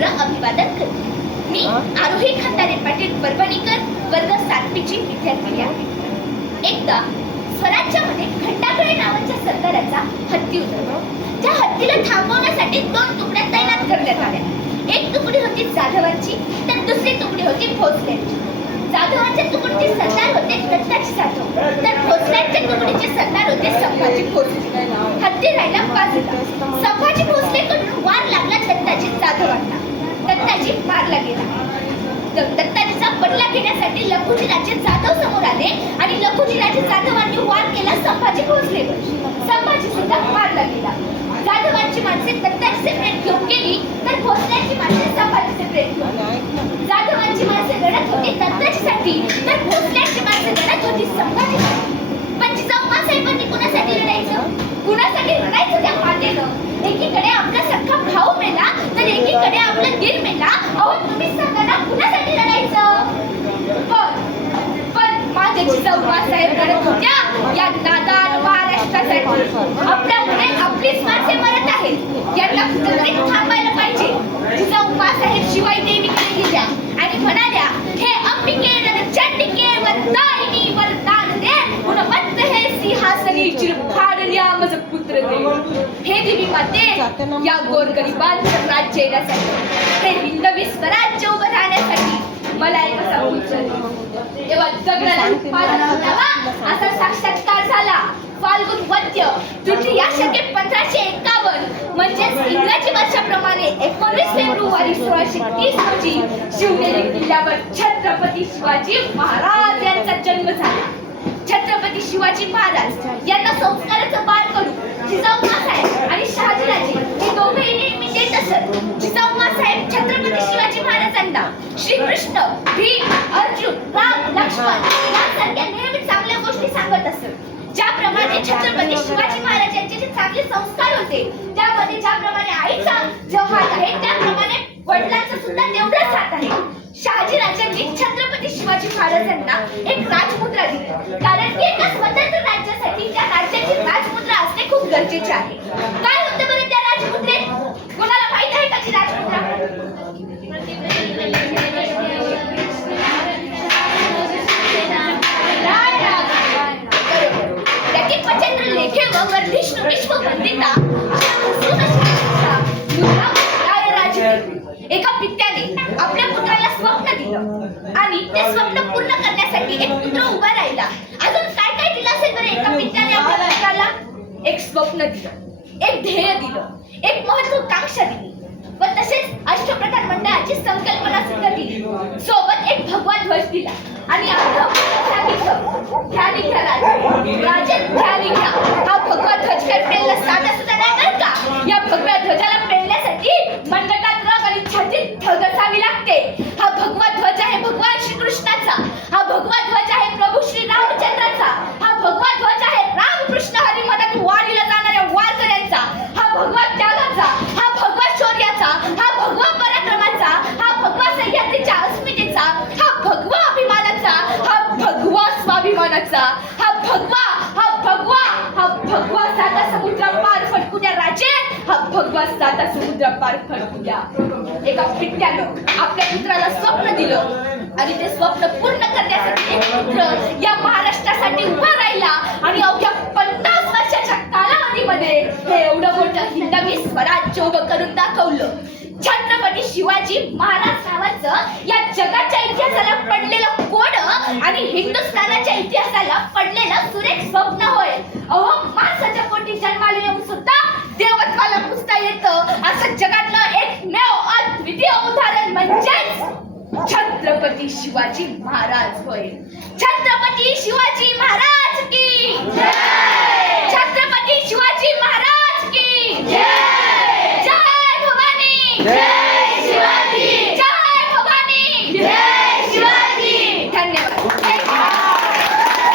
नम्र अभिवादन करते. मी आरोही खंदारे पाटील परभणीकर वर्ग 7वीची विद्यार्थिनी आहे. एकदा स्वराज्यामध्ये घंटाकडे नावाच्या सरदाराचा हत्ती उतरला. त्या हत्तीला थांबवण्यासाठी 2 तुकड्या तैनात करण्यात आल्या. एक तुकडी होती जाधवांची तर दुसरी तुकडी होती भोसल्यांची. जाधवांच्या तुकडीचे सरदार होते दत्ताजी जाधव तर भोसल्यांच्या तुकडीचे सरदार होते संभाजी भोसले. हत्ती राहिला बाजूला. संभाजी भोसलेकडून वार लागला दत्ताजी जाधवांना. दत्ताजी मारला गेला. दत्ताजीचा बदला घेण्यासाठी लखुजीराजे जाधव समोर आले आणि लखुजीराजे जाधवांनी वार केला संभाजी भोसलेवर. संभाजी सुद्धा मारला गेला. जाधवांची माणसे दत्ताजीचे प्रेत घेऊन गेली तर भोसल्यांची माणसे संभाजीचे प्रेत घेऊन. जाधवांची माणसे लढत होती दत्ताजीसाठी तर भोसल्यांची माणसे लढत होती संभाजीसाठी. पण जिजाऊ साहेबांनी कुणासाठी लढायचं? कुणासाठी लढायचं त्या मातेनं? एकीकडे आपला सख्खा भाऊ मेला तर एकीकडे आपला दीर मेला. अहो तुम्ही सांगा कुणासाठी लढायचं? पण माझे जिजाऊ साहेब लढत होत्या या नादान महाराष्ट्रासाठी. आपल्यामुळे आपलीच माणसे मरत आहेत. यांना कुठेतरी थांबायला पाहिजे. जिजाऊ साहेब शिवाई देवीकडे गेल्या आणि म्हणाल्या, हे अंबिके चंडिके वरदायिनी वरदान दे गुणवंत हे सिंहासनी चिरफाडल्या मज पुत्र दे. हे देवी माते या गोरगरिबांचं राज्य येण्यासाठी हे हिंदवी स्वराज्य उभं राहण्यासाठी मला एक असा पुत्र दे. तेव्हा जगण्याला असा साक्षात्कार झाला. फाल्गुन वद्य तृतीया शके 1551 म्हणजेच इंग्रजी वर्षाप्रमाणे 19 फेब्रुवारी 1630 रोजी शिवनेरी किल्ल्यावर छत्रपती शिवाजी महाराज यांचा जन्म झाला. छत्रपती शिवाजी महाराज यांना संस्काराचं बाळ करून जिजाऊ साहेब आणि शहाजीराजे हे दोघेही नेहमी देत असत. जिजाऊ साहेब छत्रपती शिवाजी महाराजांना श्रीकृष्ण, भीम, अर्जुन, राम, लक्ष्मण यांसारख्या नेहमी चांगल्या गोष्टी सांगत असत. ज्याप्रमाणे छत्रपती शिवाजी महाराजांचे जे चांगले संस्कार होते त्यामध्ये ज्याप्रमाणे आईचा जो हात आहे त्याप्रमाणे वडिलांचा सुद्धा तेवढाच हात आहे. शहाजीराजांनी छत्रपती शिवाजी महाराजांना एक राजमुद्रा दिली. कारण की एका स्वतंत्र राज्यासाठी त्या राज्याची राजमुद्रा असणे खूप गरजेचे आहे. काय होतं बरं त्या राजमुद्रेत? कोणाला माहित आहे का ती राजमुद्रा? लेखे व वर्धिष्णु विश्ववंदिता एका पित्याने आपल्या पुत्राला स्वप्न दिलं आणि ते स्वप्न पूर्ण करण्यासाठी एक पुत्र उभा राहिला. अजून काय काय दिलं असेल बरं एका पित्याने आपल्या पुत्राला? एक स्वप्न दिलं, एक ध्येय दिलं, एक महत्वाकांक्षा दिली व तसेच अष्टप्रधान मंडळाची संकल्पना सुद्धा दिली. सोबत एक भगवा ध्वज दिला आणि हा भगवा ध्वज काय पेलला साधा सुद्धा नाही बरं का. या भगव्या ध्वजाला पेलण्यासाठी मंडपात रग आणि छातीत ठग असावी लागते. हा भगवा ध्वज आहे भगवान श्रीकृष्णाचा. हा भगवा ध्वज आहे प्रभू श्री रामचंद्राचा. हा भगवा ध्वज आहे रामकृष्ण हरी मनात वारीला जाणाऱ्या वारकऱ्यांचा. हा भगवा त्यागाचा, हा भगवा शौर्याचा, हा भगवा पराक्रमाचा, हा भगवा सह्याद्रीच्या अस्मितेचा, हा भगवा अभिमानाचा, हा भगवा स्वाभिमानाचा, हा भगवा साता समुद्र पार फटकू द्या राजे. हा भगवा साता समुद्र पार फटकू द्या. एका पित्यानं आपल्या पुत्राला स्वप्न दिलं आणि ते स्वप्न पूर्ण करण्यासाठी एक पुत्र या महाराष्ट्रासाठी उभा राहिला आणि अवघ्या 50 वर्षाच्या कालावधीमध्ये हे एवढं मोठं हिंदवी स्वराज्य उभं करून दाखवलं. छत्रपती शिवाजी महाराज नावाचं या जगाच्या इतिहासाला पडलेलं कोड आणि हिंदुस्थानाच्या इतिहासाला पडलेलं सुरेख स्वप्न होय. अहो माणसाच्या पोटी जन्माला येऊन सुद्धा देवत्वाला पुजता येतं असं जगातलं एकमेव अद्वितीय उदाहरण म्हणजेच छत्रपती शिवाजी महाराज होय. छत्रपती शिवाजी महाराज की जय. छत्रपती शिवाजी महाराज की जय. जय भवानी.